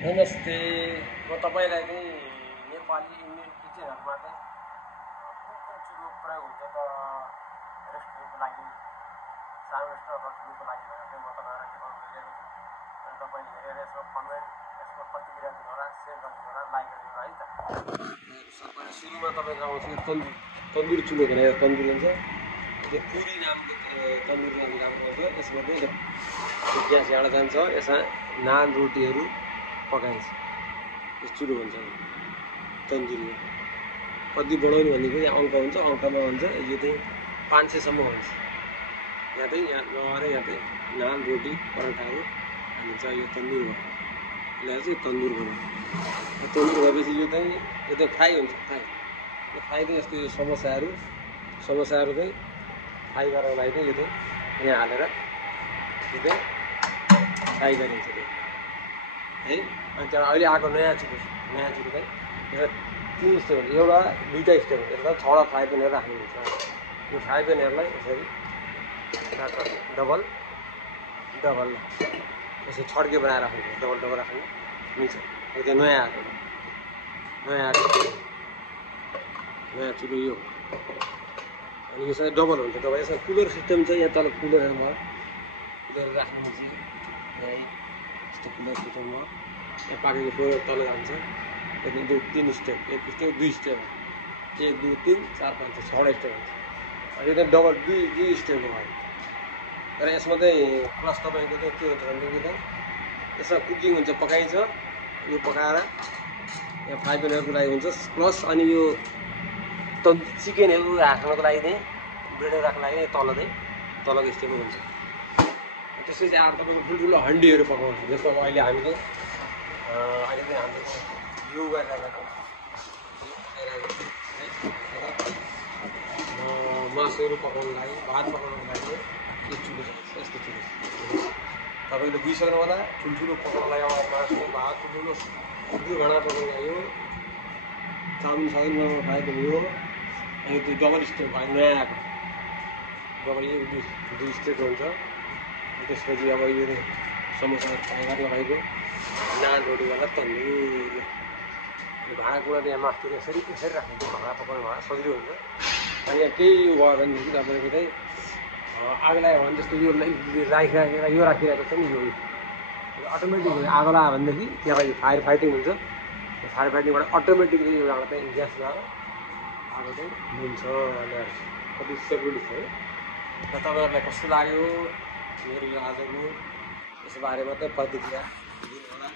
नमस्ते। म तपाईलाई चाहिँ नेपाली इन्डियन किचनहरुमा चाहिँ कुन चुलो प्रयोग हुन्छ त रेस्टुरेन्टको लागि, सानो रेस्टुरेन्ट अथवा ठुलोको लागि भनेर चाहिँ म तपाईहरुलाई देखाउन गइरहेको छु। अनि तपाईले हेरेर यसको कमेन्ट, यसको प्रतिक्रिया दिनु होला, शेयर गर्नु होला, लाइक गर्नु होला है त। सबभन्दा सुरुमा तपाईको आउँछ तन्दुरी चुलो भनेर तन्दुरी हुन्छ। यो पुरी नामको तन्दुरी नामको हुन्छ। यसमा चाहिँ ग्यास यहाँ जान्छ, यसमा नान रोटीहरु पकाइन्छ। यस चुलो भन्छ तन्दुरी। कति बढाउनु भनेको यहाँ अङ्क हुन्छ, अङ्कमा हुन्छ। यो चाहिँ 500 सम्म हुन्छ। यहाँ चाहिँ यहाँ चाहिँ नान रोटी पराठाहरु हालिन्छ। यो तन्दुर भयो। यसलाई चाहिँ तन्दुर भन्छ। तन्दुर भएपछि यो चाहिँ फ्राई हुन्छ। फ्राई चाहिँ यस्तो समोसाहरु चाहिँ फ्राई गर्नको लागि चाहिँ यो चाहिँ यहाँ हालेर यो चाहिँ फ्राई गरिन्छ है। अनि त्यहाँ अहिले आएको नयाँ चुलो चाहिँ यो 3 स्टेप हुन्छ। एउटा 2टा स्टेप हुन्छ। यसमा 6वटा फ्राई प्यानहरु राख्नुहुन्छ। यो फ्राई प्यानहरुलाई यसरी डबल यसरी छड्के बनाएर राख्नुहुन्छ। डबल राख्नु मिल्छ। यो चाहिँ नयाँ चुलो यो। अनि यो चाहिँ डबल हुन्छ। डबल यसमा कुलर सिस्टम छ। यहाँ तल कुलरमा राख्नुहुन्छ। यस्तो कुलर सिस्टममा यहाँ पानीको फ्लो तल जान्छ। यो 3 स्टेप, 1 स्टेप 2 स्टेप, 1 2 3 4 5 6 6वटा स्टेप हुन्छ। यो चाहिँ डबल 2 स्टेप भयो। तर यसमा चाहिँ प्लस तपाईको चाहिँ के हुन्छ भनेदेखि चाहिँ यसमा कुकिङ हुन्छ, पकाइन्छ। यो पकाएर यहाँ फ्राई प्यानहरुको लागि हुन्छ। प्लस अनि यो चिकनहरु राख्नको लागि चाहिँ ब्रेडहरु राख्नको लागि तलको स्टेपमा हुन्छ। त्यसपछि अब तपाईको ठुल्ठुलो हन्डीहरु पकाउँछ। जस्तो अहिले हामीले हामीले यो गरिरहेको मासुहरु पकाउनको लागि, भात पकाउनको लागि यो चुलो छ। यस्तो चुलो तपाईले बुझिसक्नु होला। ठुल्ठुलो पकाउनको लागि अब मासु, भात ठुल्ठुलो 2 घण्टा पकाउनको लागि यो चाउमिन फ्राई गर्नु यो। अनि त्यो डबल स्टेप भयो नयाँ आएको। डबल 2 स्टेप हुन्छ। त्यसपछि अब यो समोसा फ्राई गर्न लगाएको नान रोटी गरेर तन्दुर। यो भाँडाकुँडा यहाँ मासतिर यसरी राख्नुहुन्छ। भाँडा पकाउनु भए सजिलो हुन्छ। अनि यहाँ केही भयो भनेदेखि तपाईँको चाहिँ आगो लाग्यो भने जस्तो यो राखिराखेर यो राखिरहेको छ नि, यो अटोमेटिक आगो लाग्यो भनेदेखि त्यहाँ यो फायर फाइटिङ हुन्छ। यो फायर फाइटिङबाट अटोमेटिकली यो चाहिँ ग्यास लगाएर आगो चाहिँ हुन्छ। कति सेक्युरिटी छ है। र तपाईँहरूलाई कस्तो लाग्यो मेरो यो आजको यस बारेमा चाहिँ प्रतिक्रिया दिनु होला।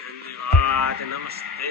धन्यवाद। नमस्ते।